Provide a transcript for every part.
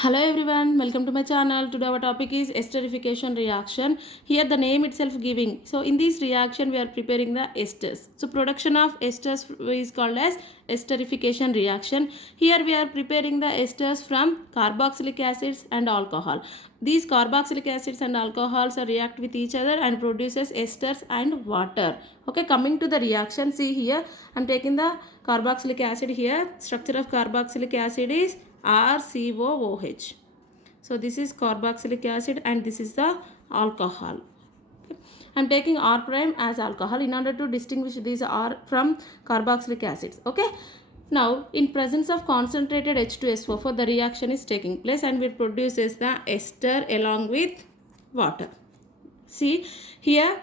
Hello everyone, welcome to my channel. Today our topic is esterification reaction. Here the name itself giving. So in this reaction we are preparing the esters. So production of esters is called as esterification reaction. Here we are preparing the esters from carboxylic acids and alcohol. These carboxylic acids and alcohols react with each other and produces esters and water. Okay, coming to the reaction, see here I am taking the carboxylic acid here. Structure of carboxylic acid is RCOOH. So this is carboxylic acid and this is the alcohol. Okay. I am taking R prime as alcohol in order to distinguish these R from carboxylic acids. Okay. Now in presence of concentrated H2SO4 the reaction is taking place and it produces the ester along with water. See here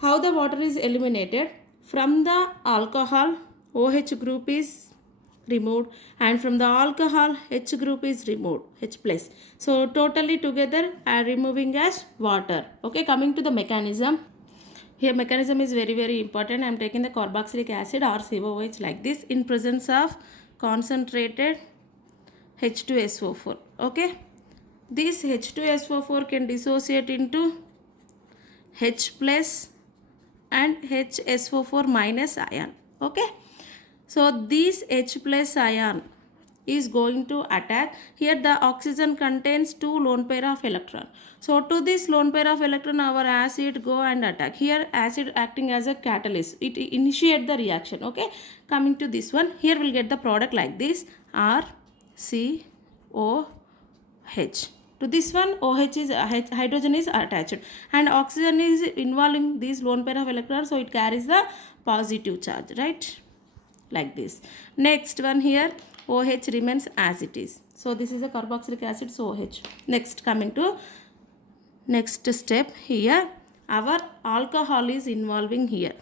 how the water is eliminated. From the alcohol OH group is removed and from the alcohol H group is removed, H plus. So totally together are removing as water. Okay, coming to the mechanism. Here mechanism is very important. I am taking the carboxylic acid or COOH like this in presence of concentrated H2SO4. Okay, this H2SO4 can dissociate into H plus and HSO4 minus ion. Okay, so this H plus ion is going to attack. Here the oxygen contains two lone pair of electron. So to this lone pair of electron our acid go and attack. Here acid acting as a catalyst. It initiate the reaction. Okay. Coming to this one. Here we'll get the product like this. RCOH. To this one OH is hydrogen is attached and oxygen is involving these lone pair of electrons, so it carries the positive charge, right? Like this. Next one here OH remains as it is. So this is a carboxylic acid, so OH. Next coming to next step, here our alcohol is involving here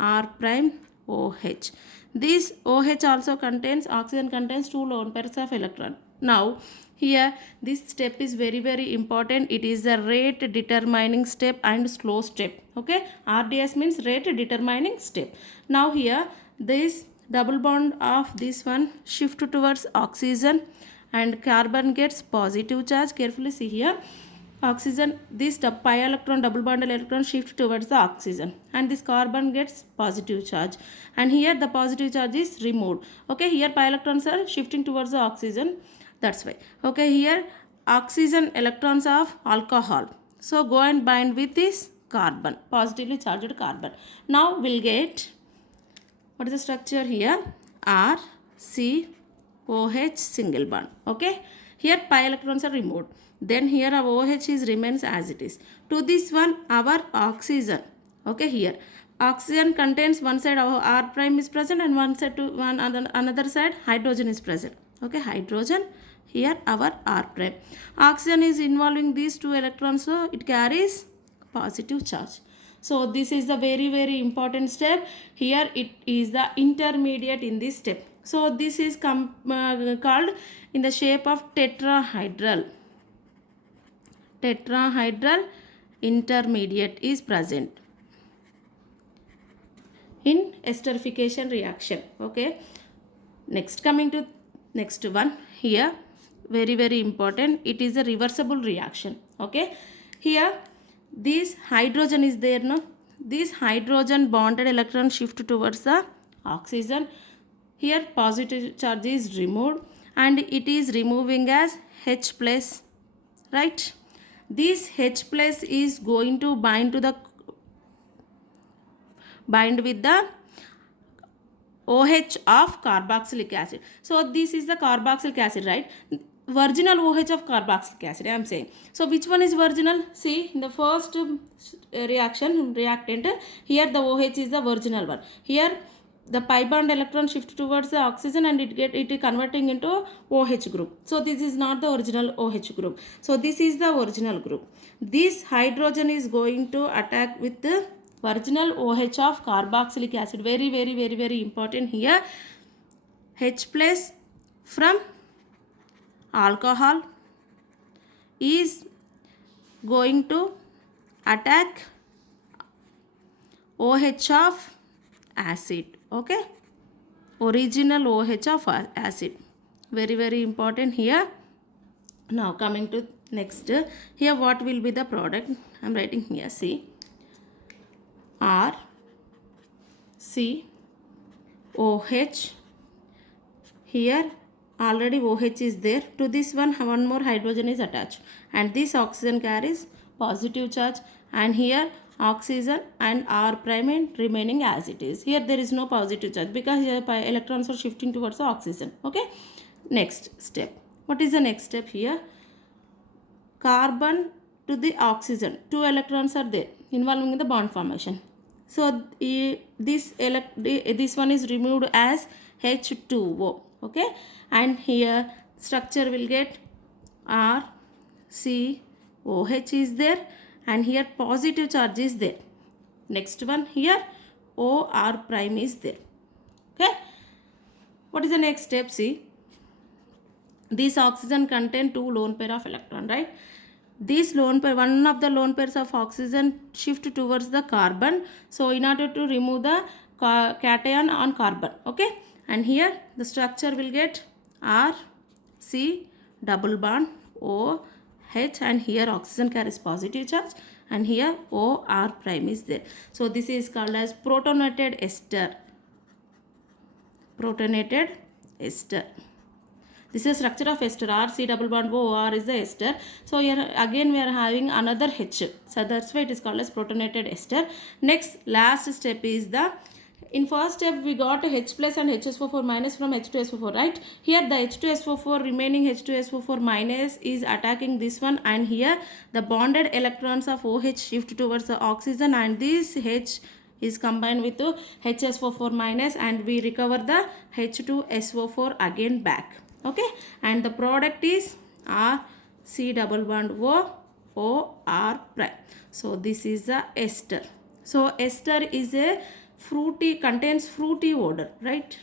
R prime OH. This OH also contains, oxygen contains two lone pairs of electron. Now here this step is very important. It is a rate determining step and slow step. Okay, RDS means rate determining step. Now here this double bond of this one shift towards oxygen and carbon gets positive charge. Carefully see here, oxygen, this pi electron double bonded electron shift towards the oxygen and this carbon gets positive charge and here the positive charge is removed. Okay, here pi electrons are shifting towards the oxygen, that's why. Okay, here oxygen electrons of alcohol, so go and bind with this carbon, positively charged carbon. Now we'll get, what is the structure here? R C OH single bond. Okay, here pi electrons are removed, then here our OH is remains as it is. To this one our oxygen. Okay, here oxygen contains one side our R prime is present and one side to one another side hydrogen is present. Okay, hydrogen, here our R prime. Oxygen is involving these two electrons, so it carries positive charge. So this is the very important step. Here it is the intermediate in this step. So this is called in the shape of tetrahedral. Tetrahedral intermediate is present in esterification reaction. Okay, next coming to next one here, very important, it is a reversible reaction. Okay, here this hydrogen is there, no, this hydrogen bonded electron shift towards the oxygen. Here positive charge is removed and it is removing as H plus, right? This H plus is going to bind with the OH of carboxylic acid. So this is the carboxylic acid, right? Virginal OH of carboxylic acid I am saying. So which one is virginal? See, in the first reactant, here the OH is the virginal one. Here the pi bond electron shift towards the oxygen and it is converting into OH group. So this is not the original OH group. So this is the original group. This hydrogen is going to attack with the virginal OH of carboxylic acid. Very important here. H plus from alcohol is going to attack OH of acid. Okay, original OH of acid, very important here. Now coming to next, here what will be the product? I'm writing here, see, R C OH. Here already OH is there. To this one more hydrogen is attached, and this oxygen carries positive charge, and here oxygen and R prime and remaining as it is. Here there is no positive charge because here electrons are shifting towards the oxygen. Okay. Next step. What is the next step here? Carbon to the oxygen. Two electrons are there involving in the bond formation. So this one is removed as H2O. Okay, and here structure will get R C OH is there, and here positive charge is there. Next one here OR prime is there. Okay, what is the next step? See, this oxygen contain two lone pair of electron, right? This lone pair, one of the lone pairs of oxygen shift towards the carbon. So in order to remove the cation on carbon, okay, and here the structure will get R C double bond O H, and here oxygen carries positive charge, and here O R prime is there. So this is called as protonated ester. Protonated ester. This is structure of ester. R C double bond O R is the ester. So here again we are having another H. So that's why it is called as protonated ester. Next, last step is the, in first step we got H plus and HSO4 minus from H2SO4, right? Here the H2SO4 remaining H2SO4 minus is attacking this one, and here the bonded electrons of OH shift towards the oxygen, and this H is combined with HSO4 minus, and we recover the H2SO4 again back. Okay, and the product is R C double bond O R prime. So this is the ester. So ester is a fruity, contains fruity odor, right?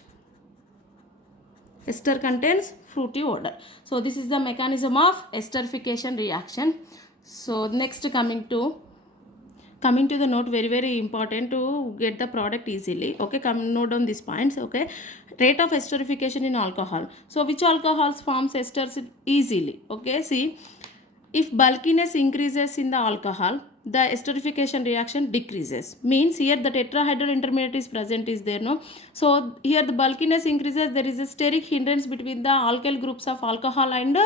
Ester contains fruity odor. So this is the mechanism of esterification reaction. So next coming to the note, very important to get the product easily. Okay, come note down these points. Okay, rate of esterification in alcohol. So which alcohols forms esters easily? Okay, see, if bulkiness increases in the alcohol, the esterification reaction decreases. Means here the tetrahedral intermediate is present, is there, no? So here the bulkiness increases, there is a steric hindrance between the alkyl groups of alcohol and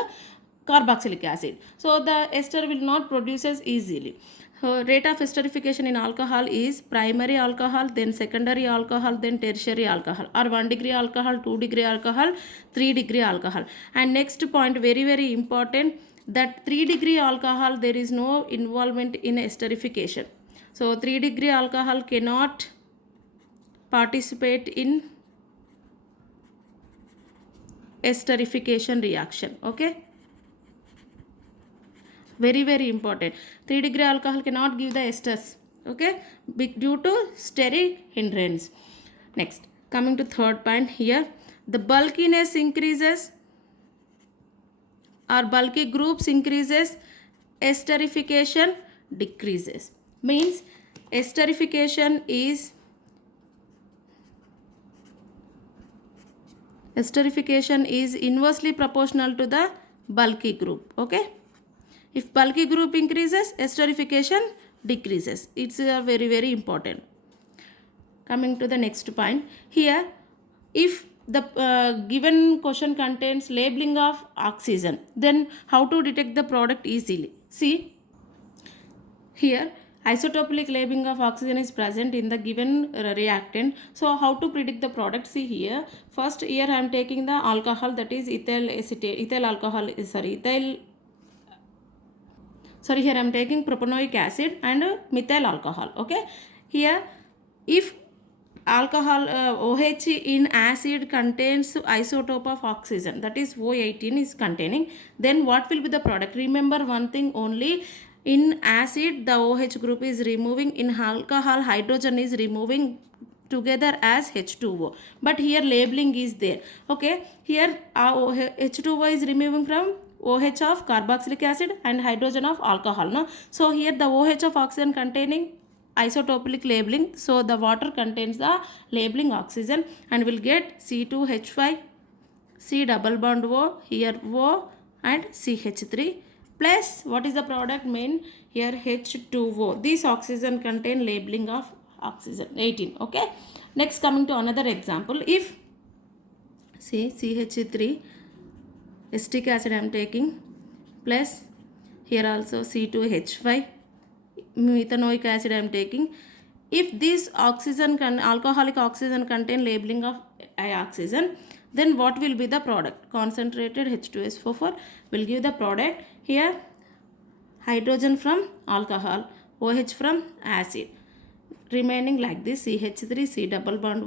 carboxylic acid. So the ester will not produces easily. Rate of esterification in alcohol is primary alcohol, then secondary alcohol, then tertiary alcohol, or 1 degree alcohol, 2 degree alcohol, 3 degree alcohol. And next point, very important, that 3 degree alcohol there is no involvement in esterification. So 3 degree alcohol cannot participate in esterification reaction. Okay, very important. 3 degree alcohol cannot give the esters, okay, due to steric hindrance. Next, coming to third point here, the bulkiness increases or bulky groups increases, esterification decreases. Means esterification is inversely proportional to the bulky group. Okay, if bulky group increases, esterification decreases. It's very important. Coming to the next point here, if the given question contains labeling of oxygen, then how to detect the product easily? See, here isotopic labeling of oxygen is present in the given reactant. So how to predict the product? See here, first here I am taking the alcohol, that is ethyl acetate, here I am taking propanoic acid and methyl alcohol. Okay, here if alcohol OH in acid contains isotope of oxygen, that is O18 is containing, then what will be the product? Remember one thing only, in acid the OH group is removing, in alcohol hydrogen is removing together as H2O, but here labeling is there. Okay, here H2O is removing from OH of carboxylic acid and hydrogen of alcohol, no? So here the OH of oxygen containing isotopic labeling, so the water contains the labeling oxygen, and will get C2H5 C double bond O, here O and CH3 plus what is the product main here H2O. This oxygen contain labeling of oxygen 18. Okay. Next coming to another example. If see CH3 acetic acid I am taking plus here also C2H5 methanoic acid I am taking. If this alcoholic oxygen contain labeling of oxygen, then what will be the product? Concentrated H2SO4 will give the product here hydrogen from alcohol, OH from acid, remaining like this CH3 C double bond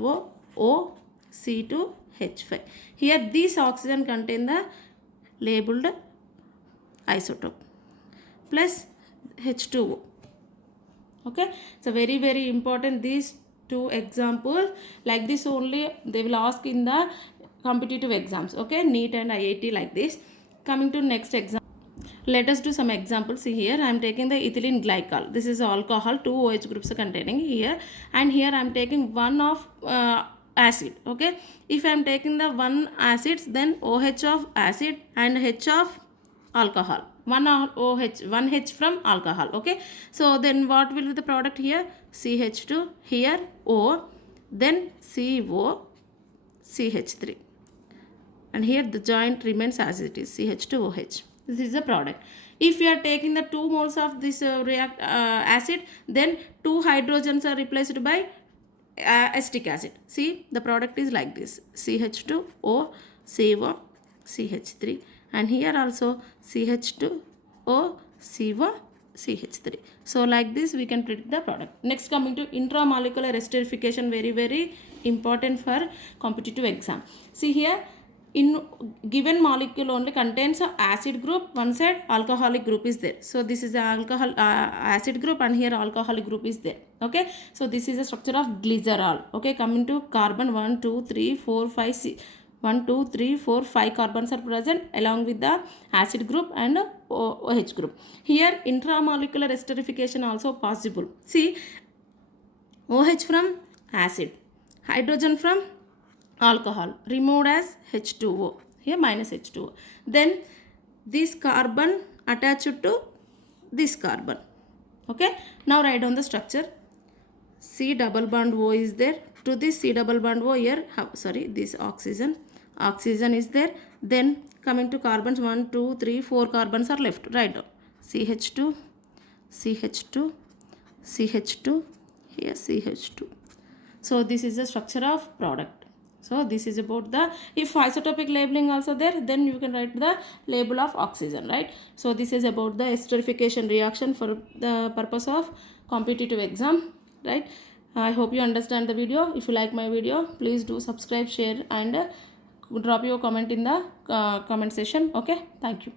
O C2H5. Here this oxygen contain the labeled isotope plus H2O. Okay, so very important these two examples. Like this only they will ask in the competitive exams. Okay, NEET and IIT like this. Coming to next exam, let us do some examples. See here I am taking the ethylene glycol. This is alcohol, 2 OH groups are containing here, and here I am taking one of acid. Okay, if I am taking the one acids, then OH of acid and H of alcohol, one OH, one H from alcohol. Okay, so then what will be the product here? CH2, here O, then CO, CH3, and here the joint remains as it is CH2OH. This is the product. If you are taking the 2 moles of this acid, then 2 hydrogens are replaced by acetic acid. See, the product is like this CH2O, CO, CH3, and here also CH2O, CO, CH3. So like this we can predict the product. Next coming to intramolecular esterification, very important for competitive exam. See here, in given molecule only contains a acid group, one side alcoholic group is there. So this is the alcohol acid group, and here alcoholic group is there. Okay, so this is the structure of glycerol. Okay, coming to carbon 1 2 3 4 5 6 1 2 3 4 5 carbons are present along with the acid group and OH group. Here intramolecular esterification also possible. See, OH from acid, hydrogen from alcohol removed as H2O, here minus H2O, then this carbon attached to this carbon. Okay, now write down the structure. C double bond O is there, to this C double bond O here, this oxygen is there, then coming to carbons 1 2 3 4 carbons are left. Write down CH2, CH2, CH2, here CH2. So this is the structure of product. So this is about the, if isotopic labeling also there, then you can write the label of oxygen, right? So this is about the esterification reaction for the purpose of competitive exam, right? I hope you understand the video. If you like my video, please do subscribe, share, and drop your comment in the comment section. Okay, thank you.